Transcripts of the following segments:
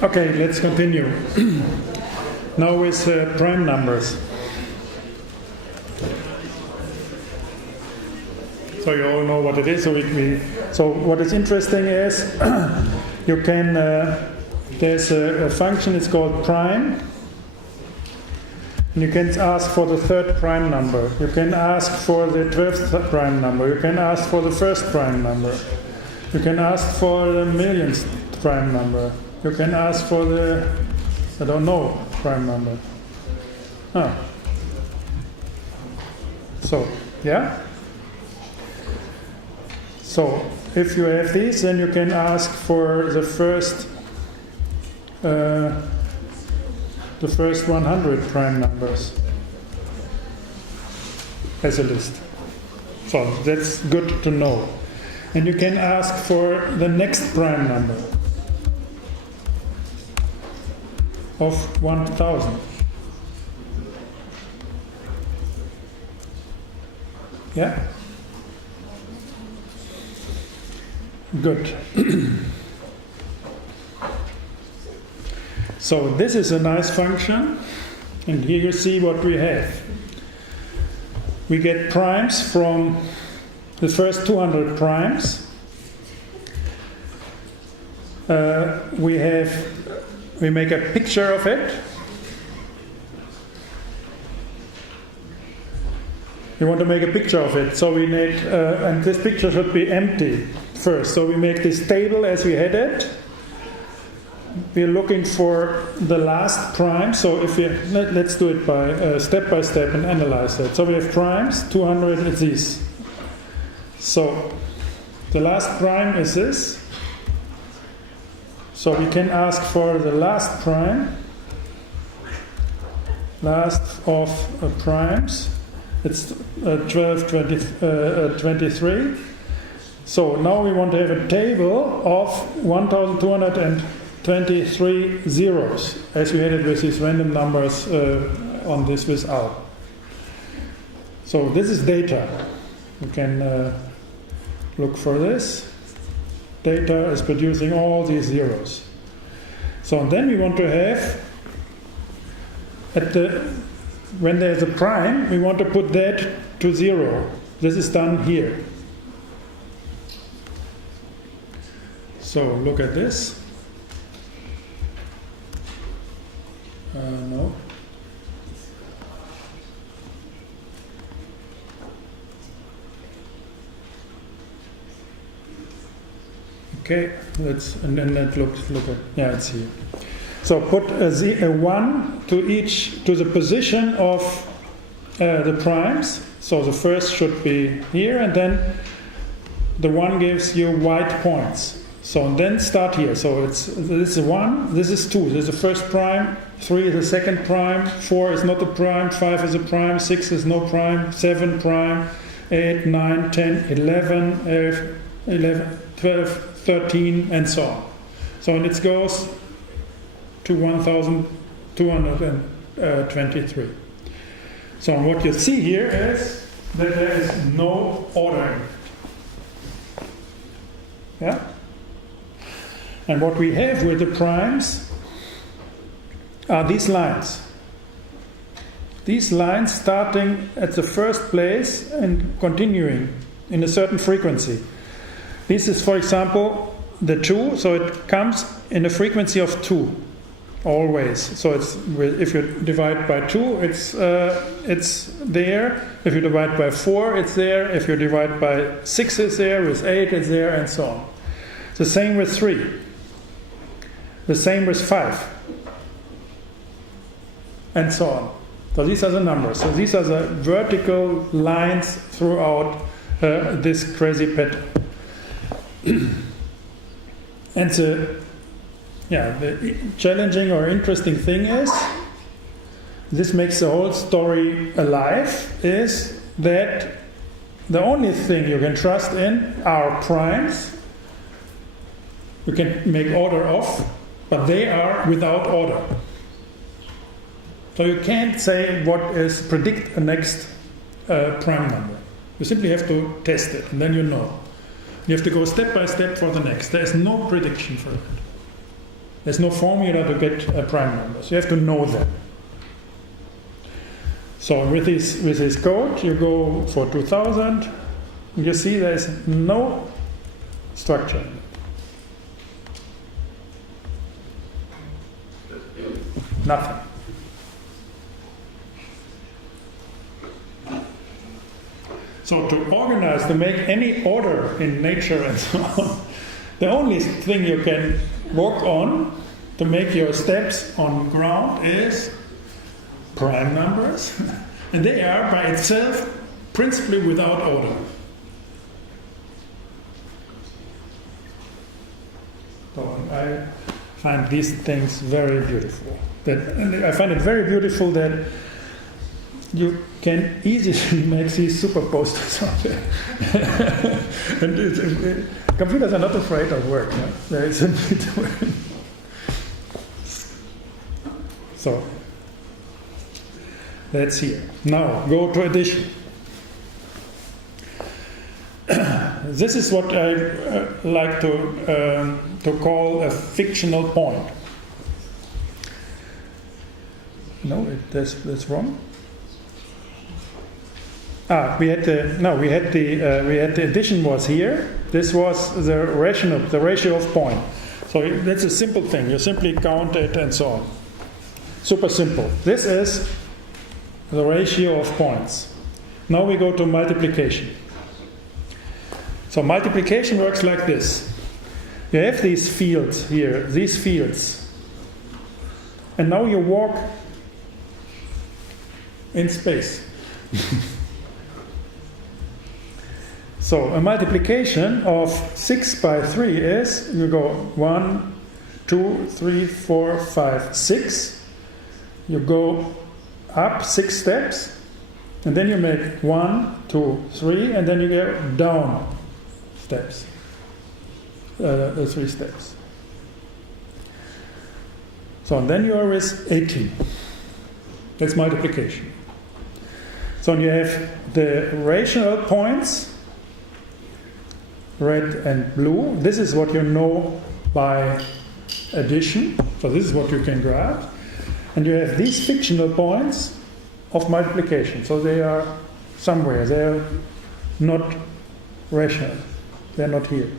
Okay, let's continue. Now with prime numbers. So you all know what it is. So what is interesting is you can there's a function. It's called prime. And you can ask for the third prime number. You can ask for the 12th prime number. You can ask for the first prime number. You can ask for the millionth prime number. You can ask for the, I don't know, prime number. So, yeah? So, if you have these, then you can ask for the first 100 prime numbers as a list. So, that's good to know. And you can ask for the next prime number of 1000. Yeah? Good. So this is a nice function, and here you see what we have. We get primes from the first 200 primes. We make a picture of it. We want to make a picture of it, so we need, and this picture should be empty first. So we make this table as we had it. We're looking for the last prime. So if we let's do it by step and analyze it. So we have primes, 200 is these. So the last prime is this. So we can ask for the last prime, last of primes. It's 12, 20, 23. So now we want to have a table of 1223 zeros, as we had it with these random numbers on this without. So this is data. You can look for this. Data is producing all these zeros. So and then we want to have when there's a prime, we want to put that to 0. This is done here. So look at this. No. Okay, and then look at, yeah, it's here. So put a 1 to the position of the primes. So the first should be here, and then the 1 gives you white points. So then start here. So this is 1, this is 2, this is the first prime, 3 is the second prime, 4 is not a prime, 5 is a prime, 6 is no prime, 7 prime, 8, 9, 10, 11, 12, 13, and so on. So and it goes to 1223. So what you see here is that there is no ordering. Yeah? And what we have with the primes are these lines. These lines starting at the first place and continuing in a certain frequency. This is, for example, the 2, so it comes in a frequency of 2, always. So if you divide by 2, it's there. If you divide by 4, it's there. If you divide by 6, it's there. With 8, it's there, and so on. The same with 3. The same with 5, and so on. So these are the numbers. So these are the vertical lines throughout this crazy pattern. And the challenging or interesting thing is, this makes the whole story alive, is that the only thing you can trust in are primes. You can make order of, but they are without order. So you can't say predict a next prime number. You simply have to test it, and then you know. You have to go step by step for the next. There is no prediction for that. There's no formula to get prime numbers. You have to know them. So with this code, you go for 2000. You see there's no structure. Nothing. So to organize, to make any order in nature and so on, the only thing you can work on to make your steps on ground is prime numbers, and they are by itself principally without order. So I find these things very beautiful. And I find it very beautiful that you can easily make these superposters out there. And computers are not afraid of work. No? Very simply do it. So that's here. Now go to addition. This is what I like to call a fictional point. No, that's wrong. We had the addition was here. This was the ratio of point. So that's a simple thing. You simply count it and so on. Super simple. This is the ratio of points. Now we go to multiplication. So multiplication works like this. You have these fields here, these fields. And now you walk in space. So a multiplication of 6 by 3 is, you go 1, 2, 3, 4, 5, 6. You go up 6 steps, and then you make 1, 2, 3, and then you go down steps, 3 steps. So and then you are with 18. That's multiplication. So you have the rational points, red and blue. This is what you know by addition. So this is what you can graph. And you have these fictional points of multiplication. So they are somewhere. They are not rational. They are not here.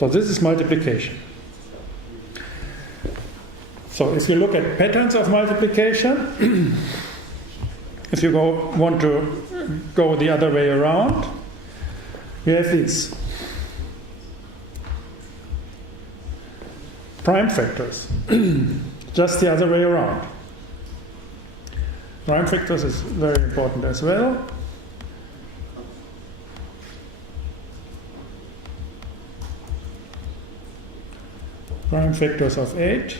So this is multiplication. So if you look at patterns of multiplication, if you want to go the other way around, you have these prime factors, just the other way around. Prime factors is very important as well. Prime factors of 8.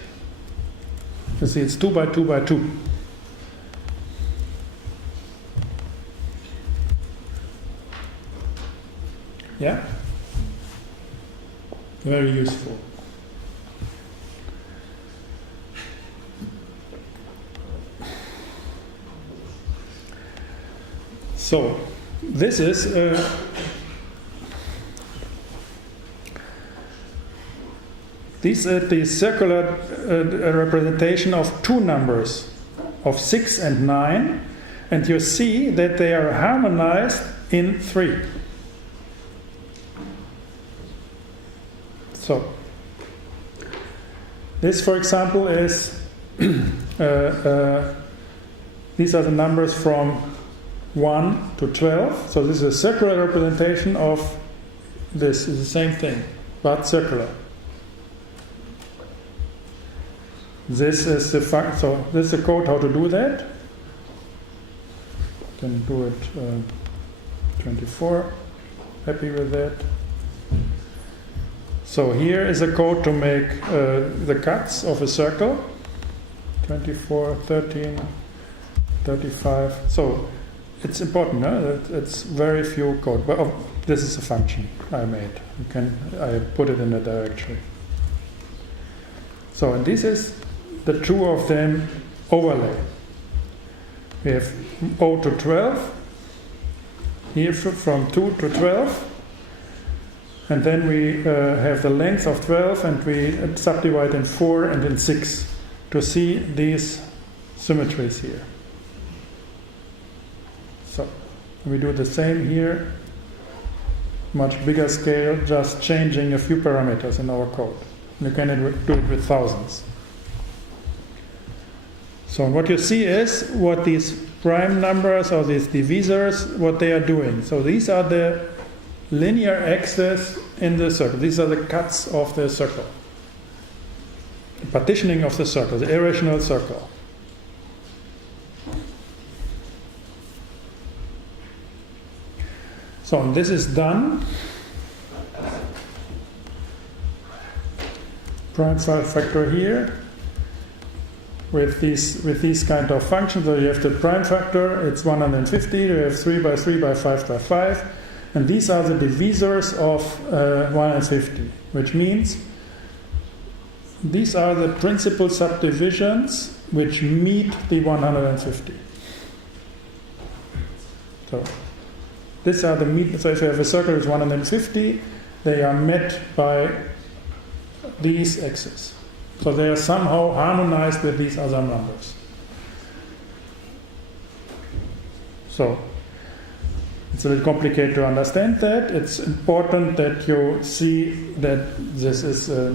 You see it's 2 by 2 by 2. Yeah? Very useful. So, this is the circular representation of two numbers, of 6 and 9, and you see that they are harmonized in 3. So, this, for example, is these are the numbers from 1 to 12. So this is a circular representation of this. It's the same thing, but circular. This is the so this is the code how to do that. You can do it 24. Happy with that. So here is a code to make the cuts of a circle. 24, 13, 35. So it's important, it's very few code. But this is a function I made. I put it in a directory. So and this is the two of them overlay. We have 0 to 12. Here from 2 to 12. And then we have the length of 12, and we subdivide in 4 and in 6 to see these symmetries here. So we do the same here, much bigger scale, just changing a few parameters in our code. You can do it with thousands. So what you see is what these prime numbers or these divisors, what they are doing. So these are the linear axes in the circle. These are the cuts of the circle. The partitioning of the circle, the irrational circle. So and this is done. Prime factor here with these kind of functions. So you have the prime factor, it's 150. You have 3 by 3 by 5 by 5. And these are the divisors of 150, which means these are the principal subdivisions which meet the 150. So these are the meet. So if you have a circle with 150, they are met by these axes. So they are somehow harmonized with these other numbers. So it's a little complicated to understand that. It's important that you see that this is a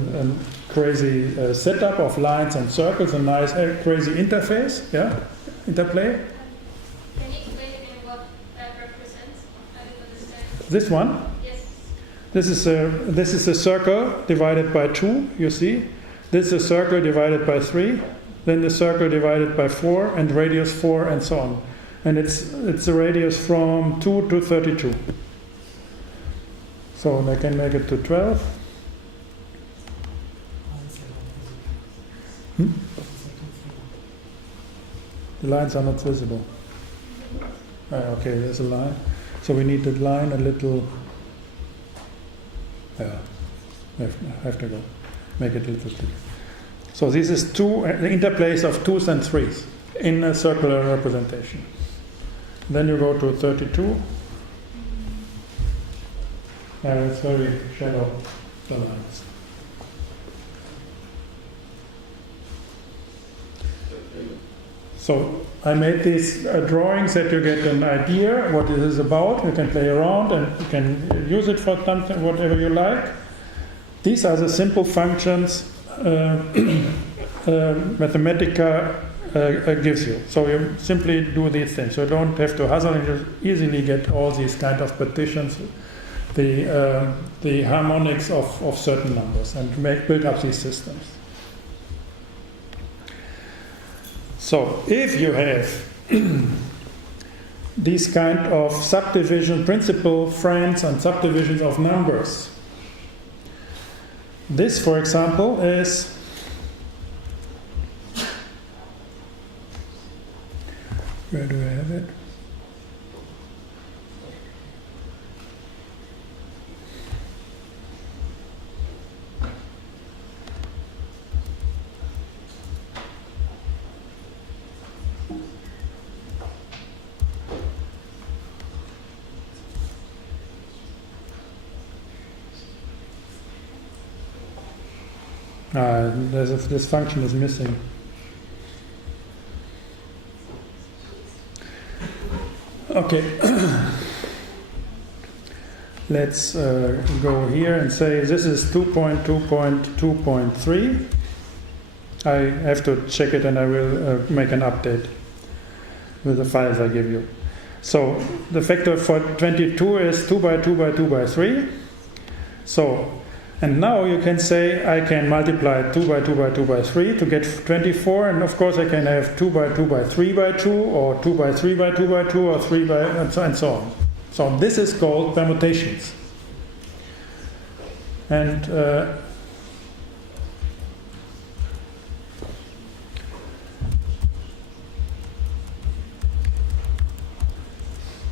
crazy setup of lines and circles, a nice crazy interface, yeah, interplay. Can you explain again what that represents? I don't understand. This one? Yes. This is a circle divided by 2, you see. This is a circle divided by 3, then the circle divided by 4, and radius 4, and so on. And it's a radius from 2 to 32. So I can make it to 12. The lines are not visible. Okay, there's a line. So we need the line a little. Yeah, have to go. Make it a little thicker. So this is the interplays of 2s and 3s in a circular representation. Then you go to 32. And it's very shallow, the lines. So I made these drawings that you get an idea what this is about. You can play around and you can use it for something, whatever you like. These are the simple functions Mathematica gives you. So you simply do these things. You don't have to hustle, and you easily get all these kind of partitions, the harmonics of certain numbers, and build up these systems. So if you have these kind of subdivision, principal friends and subdivisions of numbers, this, for example, is where do I have it? This function is missing. Okay, let's go here and say this is 2.2.2.3. I have to check it, and I will make an update with the files I give you. So the factor for 22 is 2 by 2 by 2 by 3. So, and now you can say I can multiply 2 by 2 by 2 by 3 to get 24, and of course I can have 2 by 2 by 3 by 2, or 2 by 3 by 2 by 2, or 3 by, and so on. So this is called permutations. And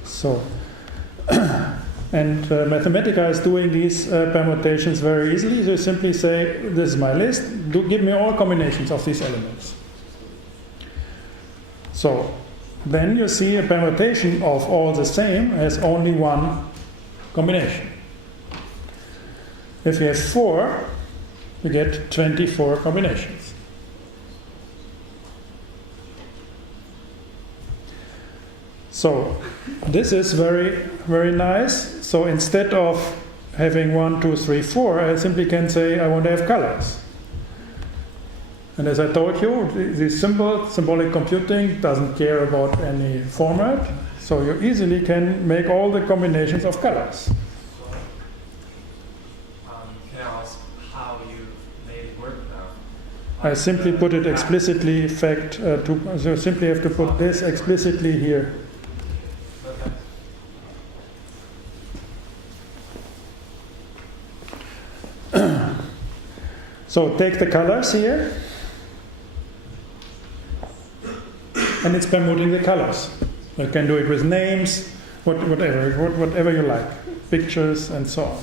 so and Mathematica is doing these permutations very easily. So you simply say, this is my list, give me all combinations of these elements. So then you see a permutation of all the same has only one combination. If you have 4, you get 24 combinations. So this is very, very nice. So instead of having 1, 2, 3, 4, I simply can say I want to have colors. And as I told you, this symbolic computing doesn't care about any format, so you easily can make all the combinations of colors. Can I ask how you made it work now? I simply put it explicitly, so you simply have to put this explicitly here. So take the colors here, and it's permuting the colors. You can do it with names, whatever you like, pictures and so on.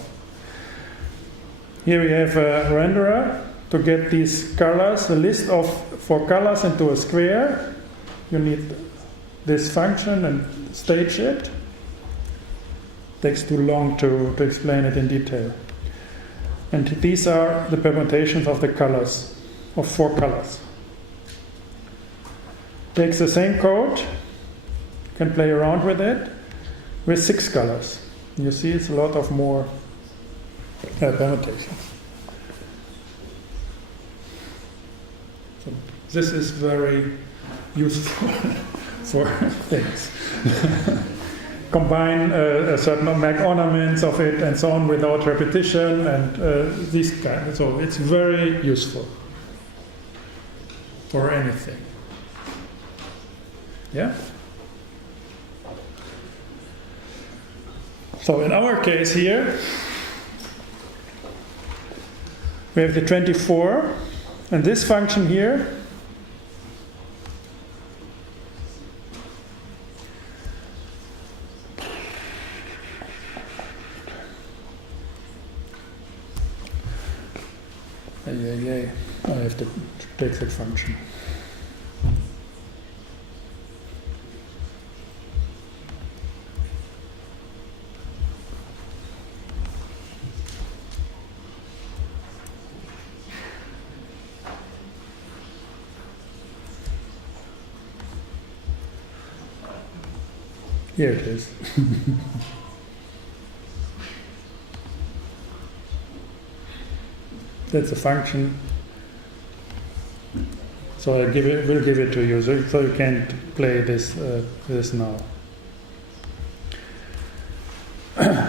Here we have a renderer to get these colors, a list of 4 colors into a square. You need this function and stage it. Takes too long to explain it in detail. And these are the permutations of the colors, of 4 colors. Takes the same code, can play around with it, with 6 colors. You see it's a lot of more permutations. So this is very useful for things. Combine a certain amount of ornaments of it and so on without repetition and these kind. So it's very useful for anything. Yeah. So in our case here, we have the 24, and this function here I have to take that function. Here it is. That's a function. So will give it to you, so you can't play this now.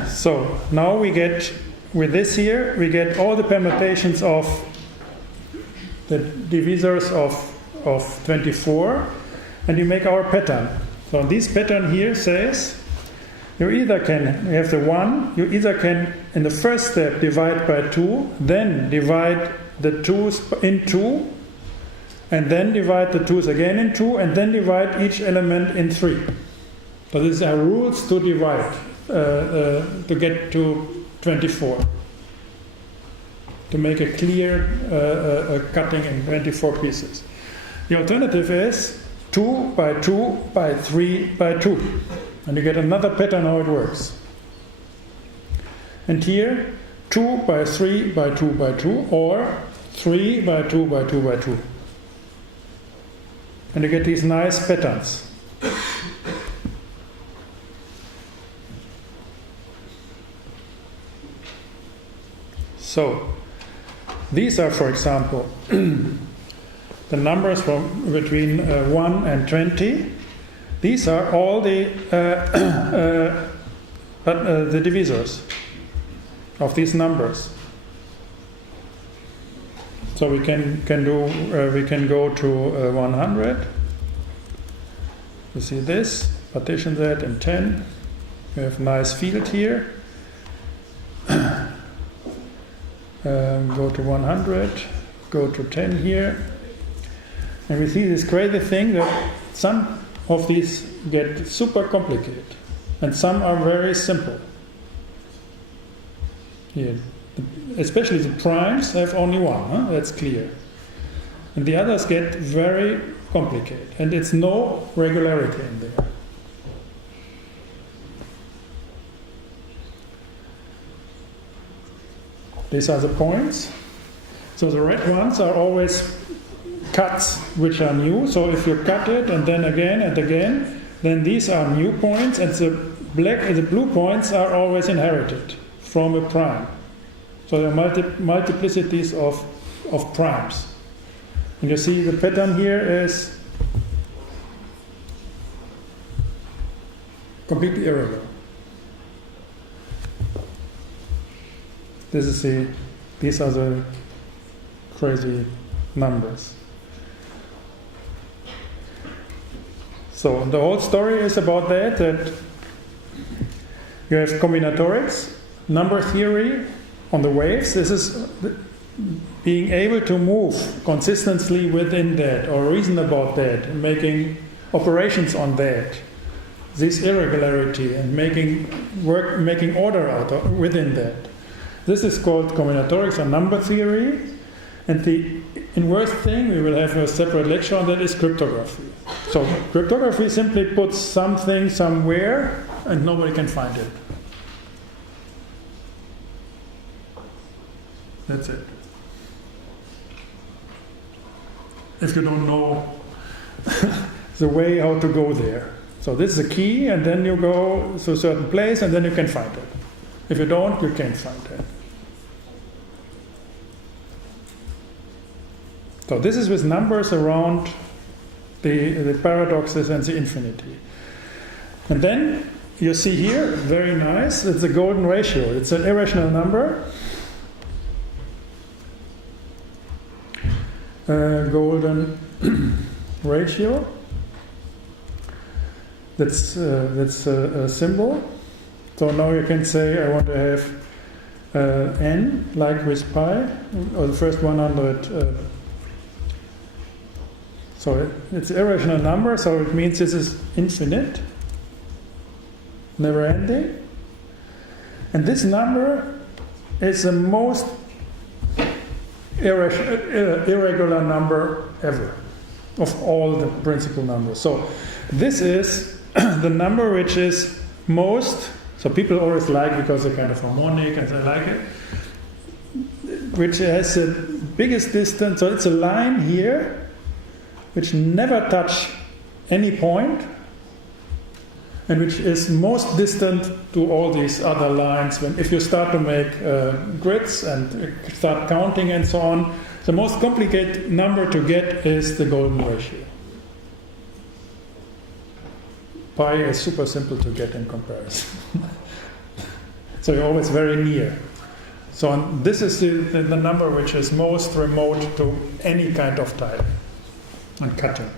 So now we get, with this here, we get all the permutations of the divisors of 24, and you make our pattern. So this pattern here says, you have the 1, you either can, in the first step, divide by 2, then divide the 2's in 2, and then divide the 2's again in 2, and then divide each element in 3. So these are rules to divide, to get to 24. To make a clear cutting in 24 pieces. The alternative is 2 by 2 by 3 by 2. And you get another pattern how it works. And here, 2 by 3 by 2 by 2, or 3 by 2 by 2 by 2. And you get these nice patterns. So, these are, for example, the numbers from between 1 and 20. These are all the divisors of these numbers. So we can go to 100. You see this, partition that in 10. We have a nice field here. Go to 100, go to 10 here. And we see this crazy thing that some of these get super complicated and some are very simple. Here, especially the primes have only one, that's clear. And the others get very complicated and it's no regularity in there. These are the points. So the red ones are always cuts which are new. So if you cut it and then again and again, then these are new points, and the blue points are always inherited from a prime. So there are multiplicities of primes. And you see the pattern here is completely irregular. These are the crazy numbers. So the whole story is about that you have combinatorics, number theory on the waves. This is being able to move consistently within that, or reason about that, making operations on that. This irregularity and making order out within that. This is called combinatorics or number theory. And the inverse thing, we will have a separate lecture on that, is cryptography. So cryptography simply puts something somewhere and nobody can find it. That's it. If you don't know the way how to go there. So this is the key, and then you go to a certain place and then you can find it. If you don't, you can't find it. So this is with numbers around the paradoxes and the infinity. And then you see here, very nice, it's a golden ratio. It's an irrational number. Golden ratio. That's a symbol. So now you can say I want to have n, like with pi, or the first 100. So it's an irrational number, so it means this is infinite, never ending. And this number is the most irregular number ever of all the principal numbers. So this is the number which is most, so people always like because they're kind of harmonic and they like it, which has the biggest distance. So it's a line here which never touch any point and which is most distant to all these other lines. If you start to make grids and start counting and so on, the most complicated number to get is the golden ratio. Pi is super simple to get in comparison. So you're always very near. So this is the number which is most remote to any kind of type and cutting.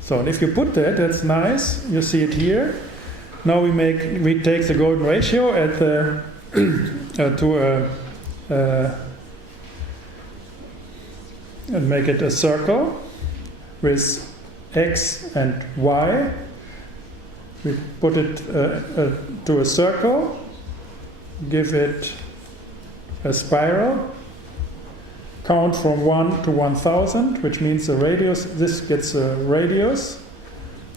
So and if you put that, that's nice. You see it here. Now we take the golden ratio at the and make it a circle with x and y. We put it to a circle, give it a spiral, count from 1 to 1000, which means the radius, this gets a radius,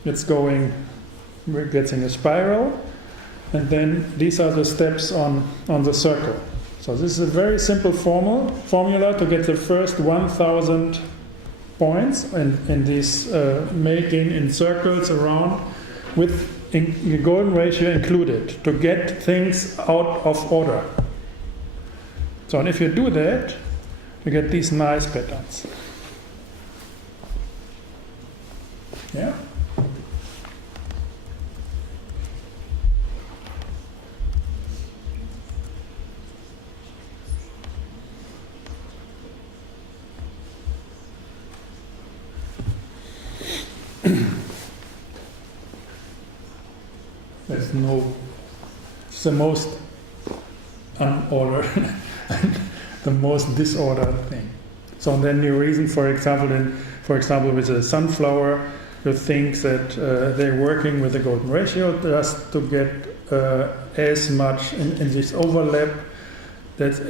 we're getting a spiral, and then these are the steps on the circle. So this is a very simple formula to get the first 1000 points in these making in circles around with the golden ratio included to get things out of order. So and if you do that, you get these nice patterns. Yeah? It's the most unordered and the most disordered thing. So then you reason, for example, with a sunflower, you think that they're working with the golden ratio just to get as much in this overlap that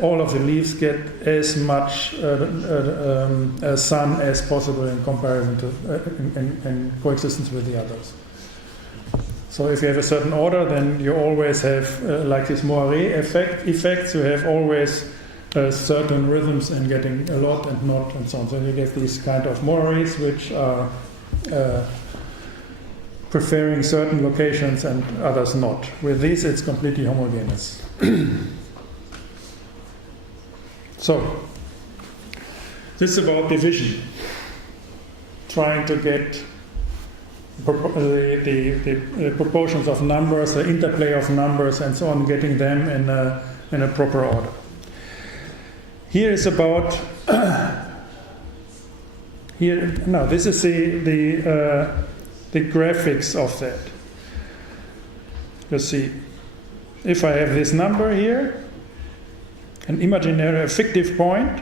all of the leaves get as much sun as possible in comparison to in coexistence with the others. So if you have a certain order, then you always have, like this Moiré effects, you have always certain rhythms in getting a lot and not and so on. So you get these kind of Moirés which are preferring certain locations and others not. With these it's completely homogeneous. So, this is about division. Trying to get the proportions of numbers, the interplay of numbers and so on, getting them in a proper order. Here is about this is the graphics of that. You see, if I have this number here, an imaginary, a fictive point,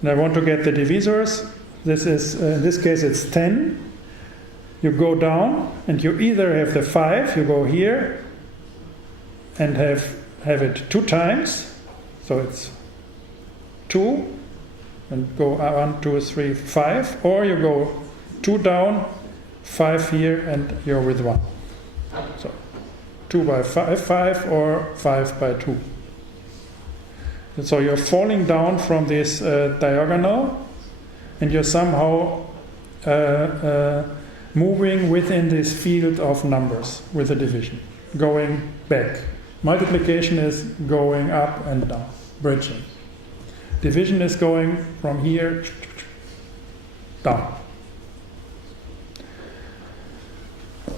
and I want to get the divisors, this is, in this case it's 10, you go down and you either have the 5, you go here and have it 2 times, so it's 2, and go 1, 2, 3, 5, or you go 2 down, 5 here, and you're with 1. So 2 by 5, or 5 by 2. So you're falling down from this diagonal, and you're somehow moving within this field of numbers with a division, going back. Multiplication is going up and down, bridging. Division is going from here down.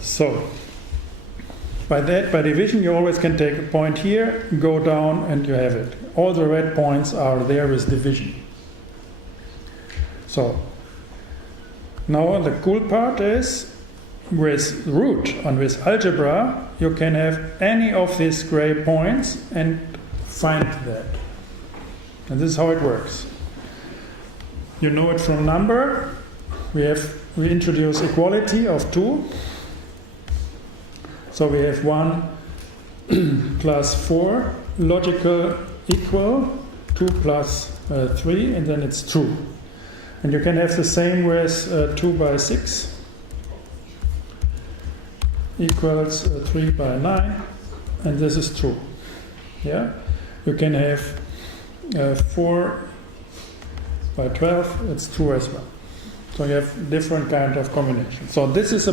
So, by division you always can take a point here, go down, and you have it. All the red points are there with division. So, now the cool part is, with root and with algebra, you can have any of these gray points and find that. And this is how it works. You know it from number. We introduce equality of 2. So we have 1 plus 4, logical equal, 2 plus 3, and then it's true. And you can have the same with 2 by 6 equals 3 by 9, and this is true. Yeah? You can have 4 by 12, it's true as well. So you have different kind of combinations. So this is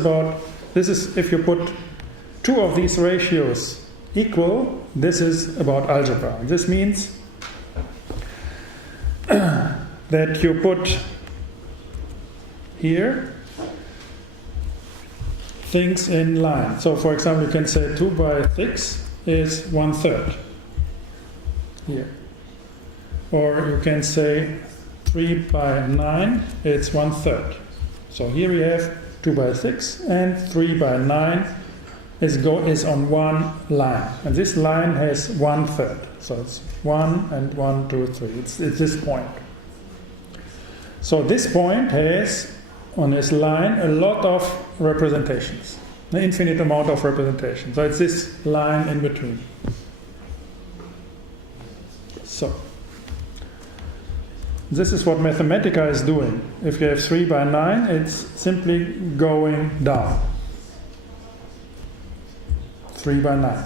if you put 2 of these ratios equal, this is about algebra. This means that you put here things in line. So for example, you can say 2 by 6 is 1/3 here. Or you can say 3 by 9, it's 1/3. So here we have 2 by 6 and 3 by 9 is on one line. And this line has 1/3. So it's 1 and 1, 2, 3. It's this point. So this point has on this line a lot of representations, an infinite amount of representations. So it's this line in between. So this is what Mathematica is doing. If you have 3 by 9, it's simply going down. 3 by 9.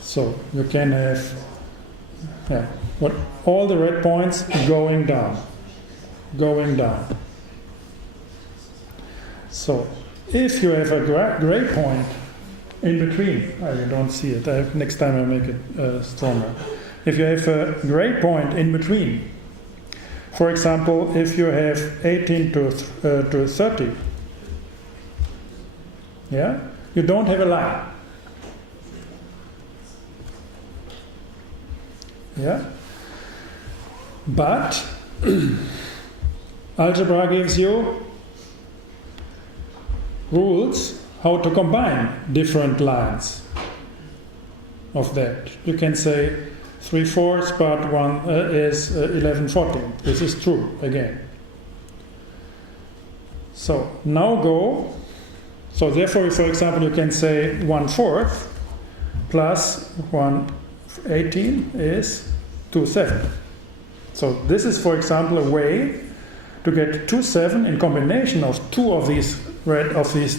So you can have all the red points going down. So if you have a gray point in between, you don't see it. Next time I make it stronger. If you have a gray point in between, for example, if you have 18 to 30, you don't have a line. But algebra gives you rules how to combine different lines of that. You can say 3/4 part 1 is 11/14. This is true again. So now go. So therefore, for example, you can say 1/4 plus 1/18 is 2/7. So this is, for example, a way to get 2, 7 in combination of two of these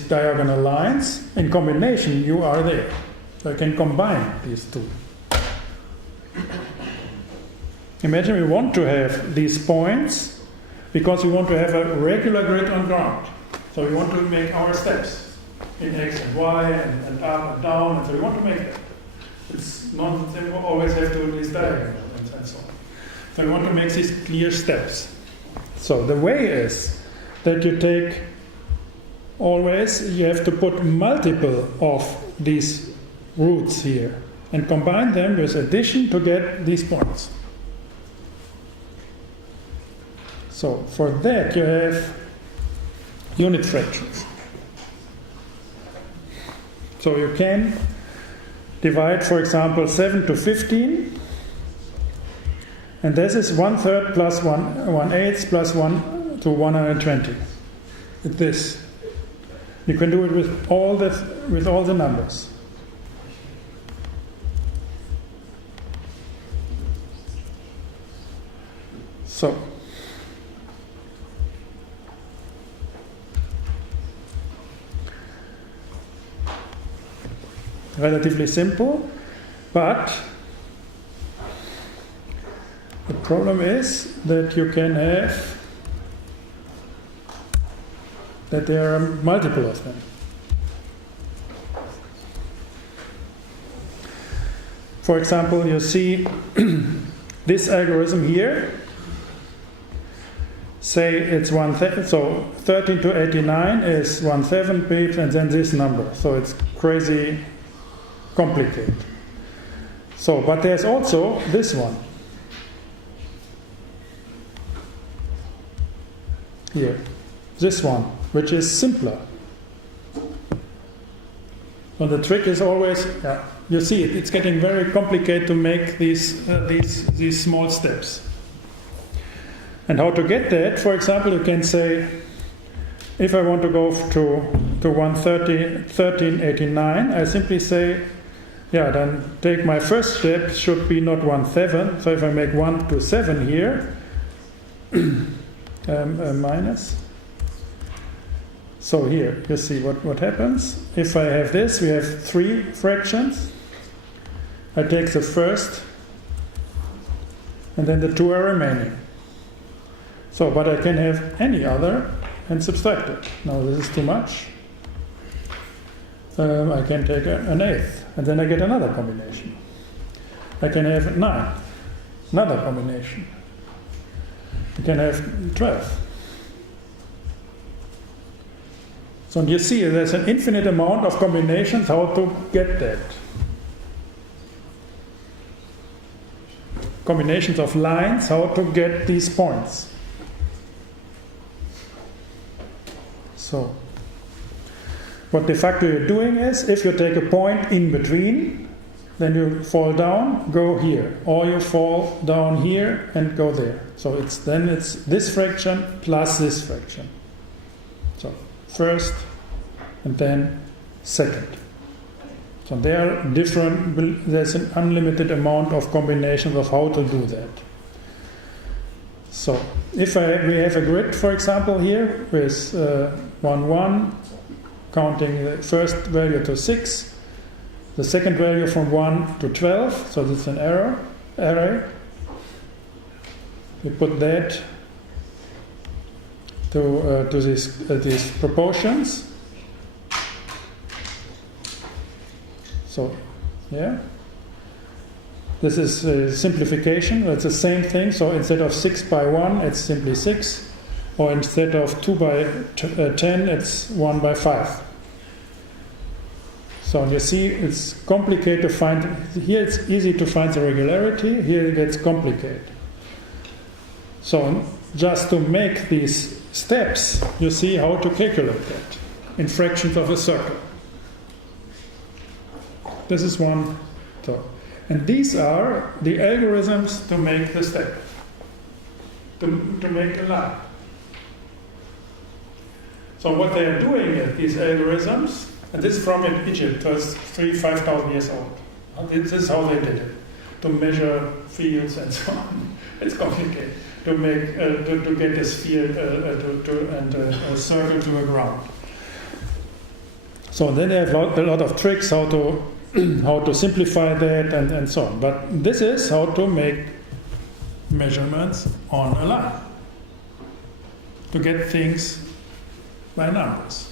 diagonal lines. In combination, you are there. So I can combine these two. Imagine we want to have these points because we want to have a regular grid on ground. So we want to make our steps in X and Y and up and down, and so we want to make that. It's not that we always have to do these diagonals and so on. So we want to make these clear steps. So the way is that you have to put multiple of these roots here and combine them with addition to get these points. So for that you have unit fractions. So you can divide, for example, 7 to 15, and this is 1/3 plus 1/8 plus 1 to 120. This. You can do it with all the numbers. So relatively simple, but the problem is that you can have that there are multiple of them. For example, you see this algorithm here. Say it's so 13 to 89 is 1/7 beeps, and then this number. So it's crazy complicated. So, but there's also this one here, this one, which is simpler. So the trick is always, you see it's getting very complicated to make these small steps. And how to get that? For example, you can say, if I want to go to 1389, I simply say, then take my first step should be not 1/7. So if I make 1 to 7 here, minus. So here, you see what happens. If I have this, we have 3 fractions. I take the first, and then the 2 are remaining. So, but I can have any other and subtract it. Now this is too much. I can take an 1/8, and then I get another combination. I can have 9, another combination. I can have 12. So you see, there's an infinite amount of combinations how to get that. Combinations of lines, how to get these points. So, what de facto you're doing is, if you take a point in between, then you fall down, go here, or you fall down here and go there. So it's this fraction plus this fraction. So first and then second. So there are there's an unlimited amount of combinations of how to do that. So if we have a grid, for example, here with 1, 1, counting the first value to 6, the second value from 1 to 12, so this is an array. We put that to these proportions. So, this is a simplification. It's the same thing. So instead of 6 by 1, it's simply 6. Or instead of 2 by 10, it's 1 by 5. So you see, it's complicated to find. Here it's easy to find the regularity. Here it gets complicated. So just to make these steps, you see how to calculate that in fractions of a circle. This is one thought. And these are the algorithms to make the step, to make a line. So what they are doing is these algorithms, and this is from Egypt, it was 5,000 years old. This is how they did it, to measure fields and so on. It's complicated. to make to get a sphere and a circle to a ground. So then they have a lot of tricks how to simplify that and so on. But this is how to make measurements on a line, to get things by numbers.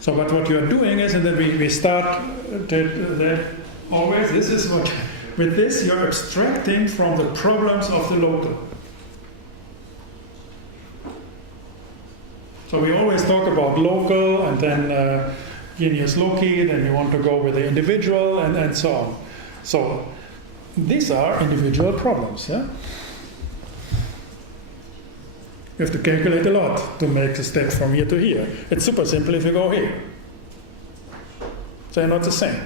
So but what you are doing is, and then we start that always, this is what, with this you're abstracting from the problems of the local. So we always talk about local and then genius loci, then we want to go with the individual and so on. So these are individual problems. Yeah? You have to calculate a lot to make the step from here to here. It's super simple if you go here. So they're not the same.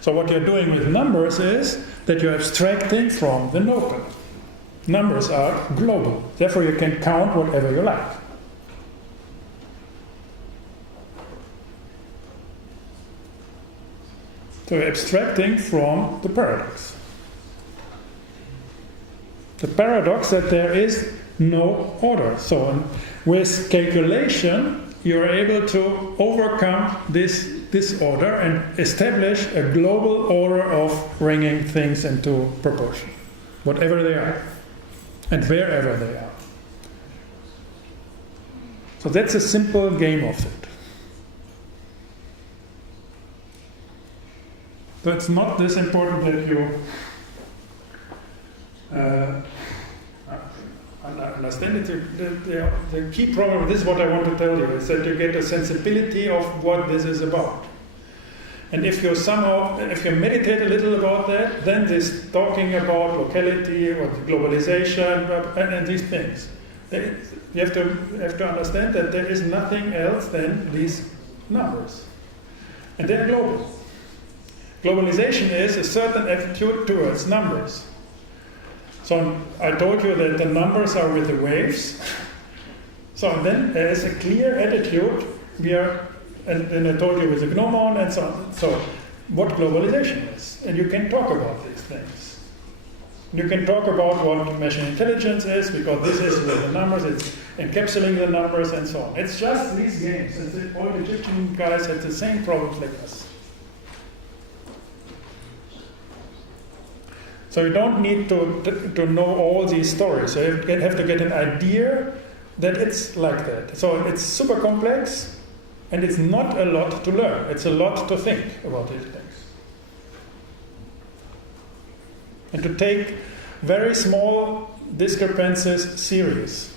So what you're doing with numbers is that you're abstracting from the local. Numbers are global. Therefore you can count whatever you like. So you're abstracting from the paradox. The paradox that there is no order. So with calculation, you're able to overcome this disorder and establish a global order of bringing things into proportion, whatever they are, and wherever they are. So that's a simple game of it. So it's not this important that you understand it. The key problem, this is what I want to tell you, is that you get a sensibility of what this is about. And if you meditate a little about that, then this talking about locality or globalization and these things, you have to understand that there is nothing else than these numbers. And they're global. Globalization is a certain attitude towards numbers. So I told you that the numbers are with the waves. So then there is a clear attitude and then I told you with the gnomon and so on. So what globalization is. And you can talk about these things. You can talk about what machine intelligence is, because this is with the numbers, it's encapsulating the numbers and so on. It's just these games. And the old Egyptian guys had the same problems like us. So you don't need to know all these stories. So you have to get an idea that it's like that. So it's super complex, and it's not a lot to learn. It's a lot to think about these things. And to take very small discrepancies serious.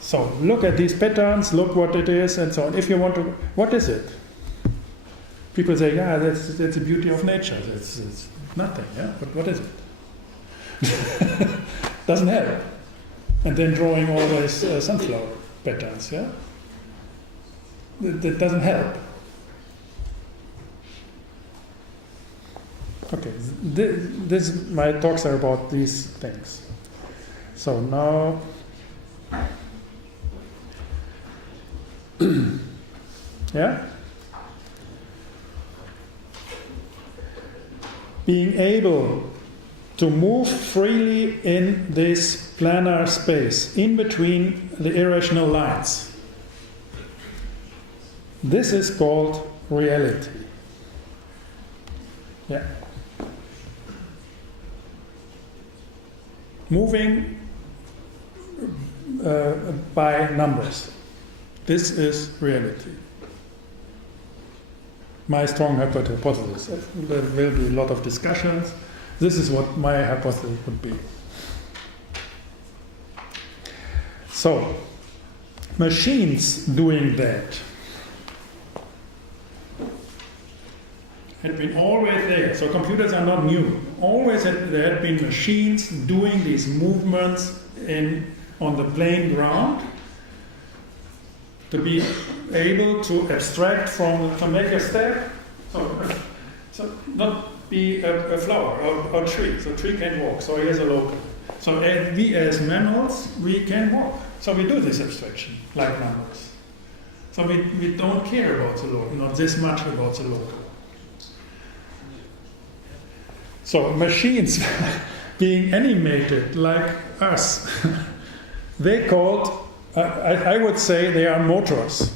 So look at these patterns, look what it is, and so on. If you want to, what is it? People say, yeah, that's the beauty of nature. It's nothing, yeah? But what is it? Doesn't help. And then drawing always sunflower patterns, yeah? That doesn't help. Okay, my talks are about these things. So now, yeah? Being able to move freely in this planar space, in between the irrational lines. This is called reality. Yeah. Moving by numbers. This is reality. My strong hypothesis. There will be a lot of discussions. This is what my hypothesis would be. So, machines doing that had been always there. So computers are not new. Always there had been machines doing these movements on the plain ground, to be able to abstract to make a step, so not be a flower or a tree. So tree can walk, so here's a local. So we as mammals, we can walk. So we do this abstraction, like numbers. So we don't care about the local, not this much about the local. So machines being animated like us, they called, I would say they are motors.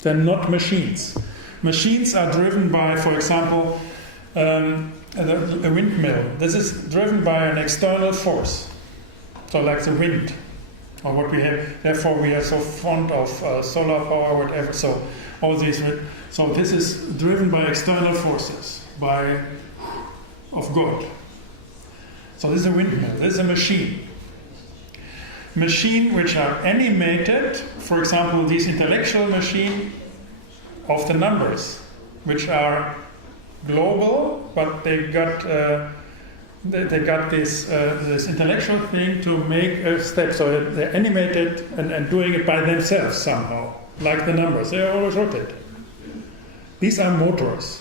They're not machines. Machines are driven by, for example, a windmill. This is driven by an external force. So like the wind, or what we have. Therefore, we are so fond of solar power, whatever. So all these. So this is driven by external forces, of God. So this is a windmill. This is a machine. Machine which are animated. For example, this intellectual machine of the numbers, which are global, but they got this intellectual thing to make a step. So they're animated and doing it by themselves somehow, like the numbers. They are always rotating. These are motors.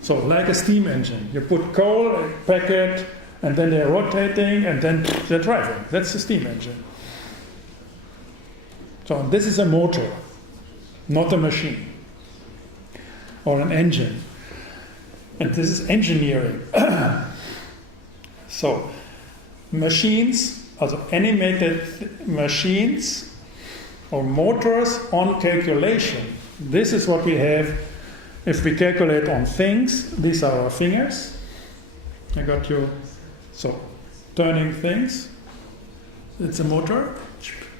So like a steam engine, you put coal, pack it, and then they're rotating, and then they're driving. That's a steam engine. So this is a motor, not a machine or an engine. And this is engineering. So machines, also animated machines or motors on calculation. This is what we have if we calculate on things. These are our fingers. I got you. So turning things. It's a motor,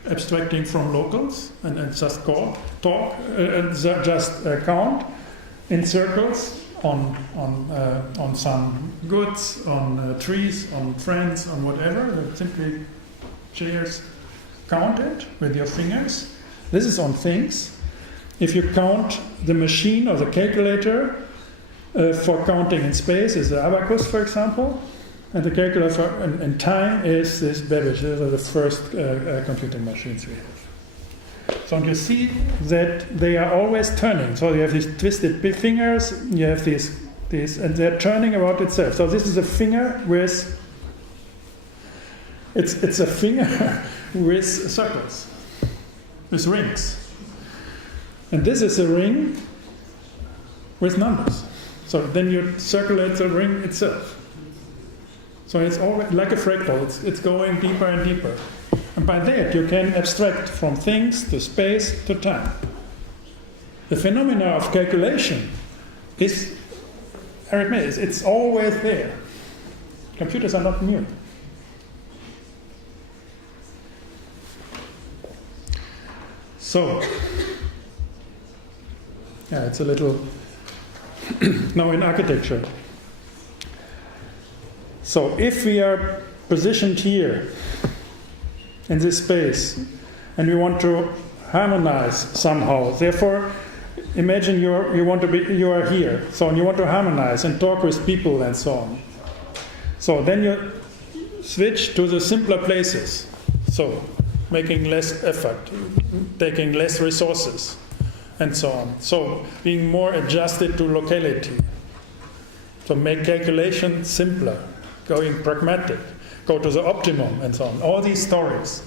abstracting from locals and just talk, just count in circles on some goods, on trees, on friends, on whatever. That simply chairs, count it with your fingers. This is on things. If you count the machine or the calculator for counting in space is the abacus, for example, and the calculator in time is this Babbage. These are the first computing machines we have. So you see that they are always turning. So you have these twisted big fingers, you have these, and they're turning about itself. So this is a finger with, it's a finger with circles, with rings. And this is a ring with numbers. So then you circulate the ring itself. So it's always like a fractal. It's going deeper and deeper. And by that you can abstract from things to space to time. The phenomena of calculation is arithmetic. It's always there. Computers are not new. So, yeah, it's a little now in architecture. So if we are positioned here in this space and we want to harmonize somehow, therefore imagine you are here, so you want to harmonize and talk with people and so on. So then you switch to the simpler places, so making less effort, taking less resources and so on. So being more adjusted to locality. So make calculation simpler, going pragmatic, go to the optimum and so on. All these stories.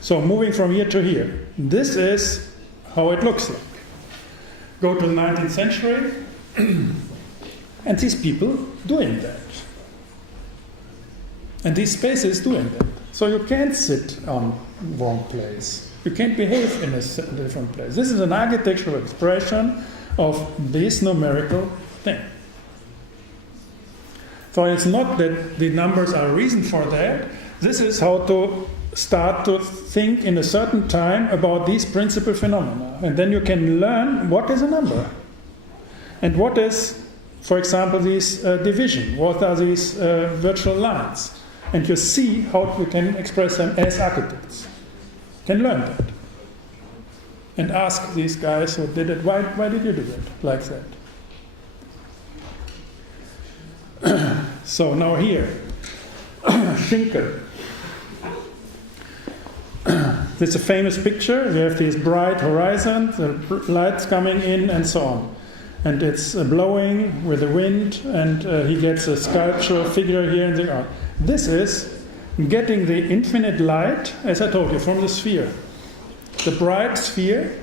So moving from here to here. This is how it looks like. Go to the 19th century and these people doing that. And these spaces doing that. So you can't sit on wrong place. You can't behave in a different place. This is an architectural expression of this numerical thing. So it's not that the numbers are a reason for that. This is how to start to think in a certain time about these principal phenomena. And then you can learn what is a number. And what is, for example, this division. What are these virtual lines? And you see how you can express them as architects. You can learn that. And ask these guys who did it, why did you do it like that? So now here, Schinkel. This is a famous picture. You have this bright horizon, the lights coming in and so on. And it's blowing with the wind, and he gets a sculpture figure here and there. This is getting the infinite light, as I told you, from the sphere. The bright sphere,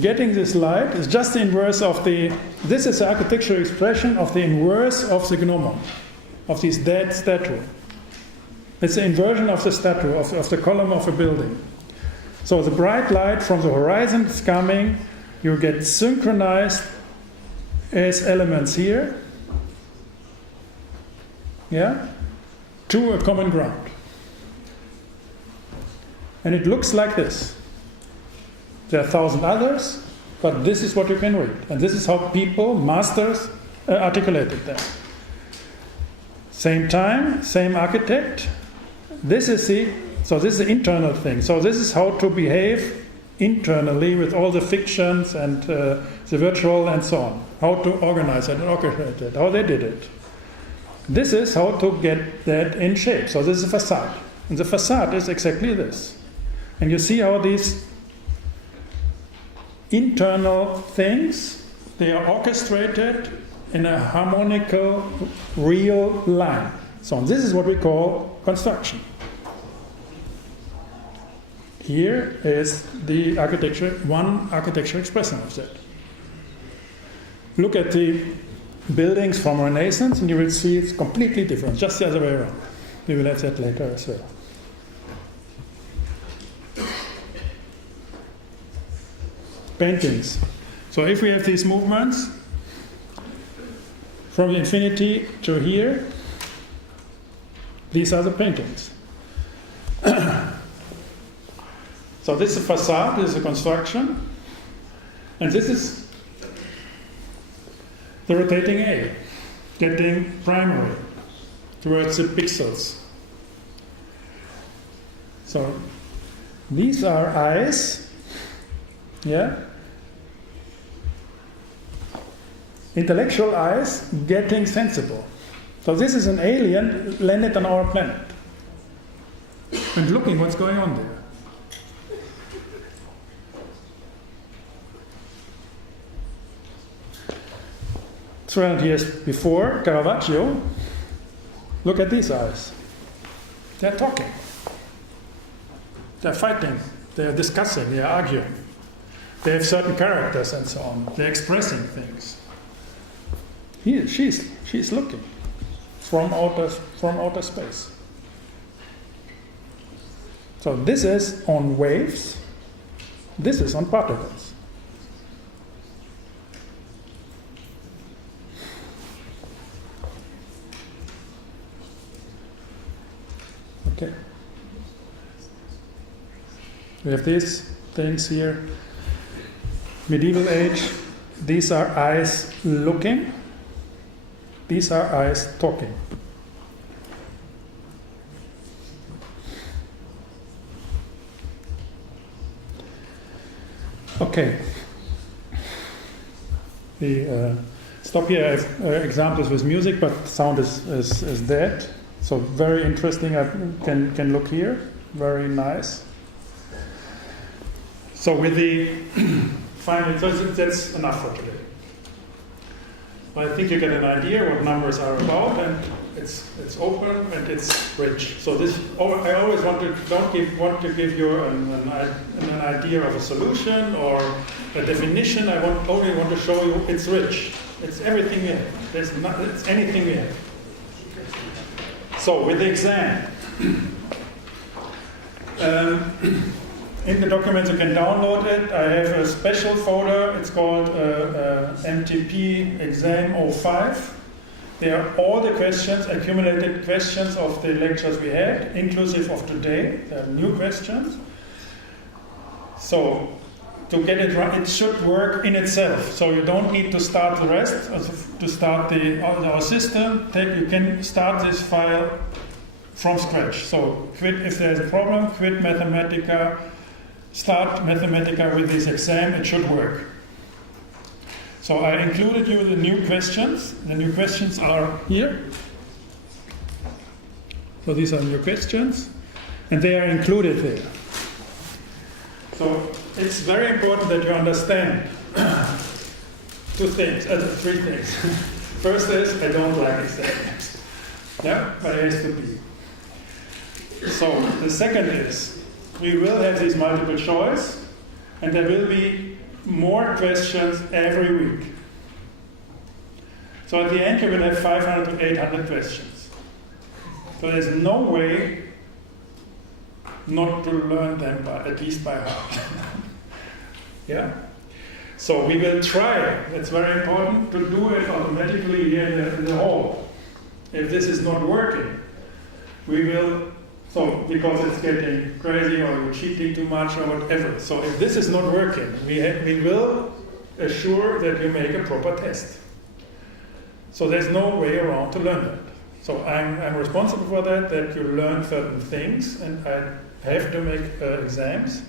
getting this light is just the inverse of this is the architectural expression of the inverse of the gnomon, of this dead statue. It's the inversion of the statue, of the column of a building. So the bright light from the horizon is coming, you get synchronized as elements here, yeah, to a common ground. And it looks like this. There are 1,000 others, but this is what you can read. And this is how people, masters, articulated them. Same time, same architect. This is the internal thing. So this is how to behave internally with all the fictions and the virtual and so on. How to organize it and orchestrate it, how they did it. This is how to get that in shape. So this is a facade. And the facade is exactly this. And you see how these internal things, they are orchestrated in a harmonical, real line. So this is what we call construction. Here is the architecture, one architecture expression of that. Look at the buildings from Renaissance and you will see it's completely different, just the other way around. We will have that later as well. Paintings. So if we have these movements from infinity to here, these are the paintings. So this is a facade, this is a construction, and this is the rotating A, getting primary towards the pixels. So these are eyes, yeah? Intellectual eyes getting sensible. So this is an alien landed on our planet and looking what's going on there. 300 years before Caravaggio, look at these eyes. They're talking. They're fighting. They're discussing. They're arguing. They have certain characters and so on. They're expressing things. She's looking from outer space. So this is on waves. This is on particles. Okay. We have these things here. Medieval age. These are eyes looking. These are eyes talking. Okay. Stop here. I have examples with music, but sound is dead. So very interesting. I can look here. Very nice. So with the finally, so that's enough for today. I think you get an idea what numbers are about, and it's open and it's rich. So this I always want to give you an idea of a solution or a definition. I only want to show you it's rich. It's everything we have. It's anything we have. So with the exam, in the documents you can download it. I have a special folder. It's called MTP Exam 05. There are all the questions, accumulated questions of the lectures we had, inclusive of today. There are new questions. So to get it right, it should work in itself. So you don't need to start the rest, to start our system. You can start this file from scratch. So quit if there's a problem, quit Mathematica, start Mathematica with this exam, it should work. So I included you the new questions. The new questions are here. So these are new questions, and they are included there. So it's very important that you understand three things. First is, I don't like exams. Yeah, but it has to be. So the second is, we will have these multiple choice, and there will be more questions every week. So at the end, you will have 500 to 800 questions. So there's no way not to learn them at least by heart. Yeah? So we will try, it's very important to do it automatically here in the hall. If this is not working, we will, so because it's getting crazy or you're cheating too much or whatever. So if this is not working, we will assure that you make a proper test. So there's no way around to learn that. So I'm responsible for that you learn certain things, and I have to make exams.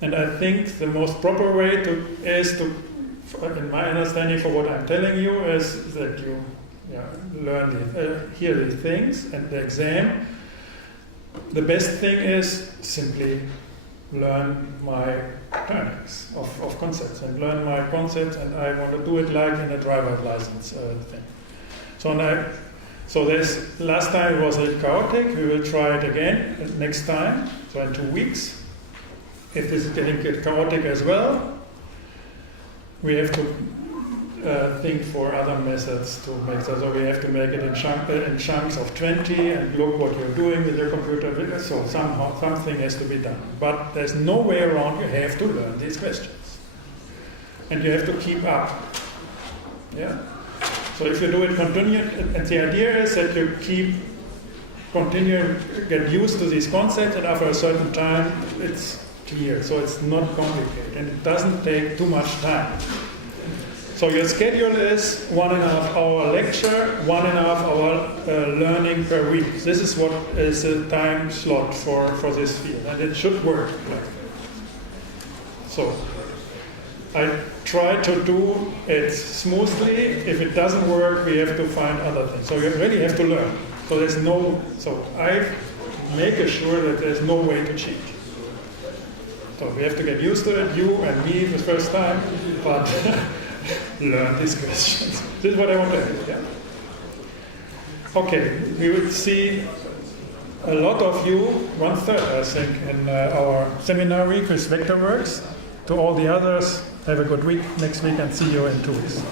And I think the most proper way is to, in my understanding for what I'm telling you, is that you learn hear these things, and the exam, the best thing is simply learn my turnings of concepts, and learn my concepts, and I want to do it like in a driver's license thing. So this last time it was a bit chaotic. We will try it again next time, so in 2 weeks. If this is getting chaotic as well, we have to think for other methods to make that. So we have to make it in chunks of 20 and look what you're doing with your computer. So something has to be done. But there's no way around. You have to learn these questions. And you have to keep up. Yeah? So if you do it continuously, and the idea is that you get used to these concepts, and after a certain time, it's clear. So it's not complicated, and it doesn't take too much time. So your schedule is 1.5 hour lecture, 1.5 hour learning per week. This is what is the time slot for this field, and it should work like that. So I try to do it smoothly. If it doesn't work, we have to find other things. So you really have to learn. So I make sure that there's no way to cheat. So we have to get used to it, you and me the first time, but learn these questions. This is what I want to do, yeah? Okay, we will see a lot of you, 1/3 I think, in our seminar week with Vectorworks. To all the others, have a good week next week, and see you in 2 weeks.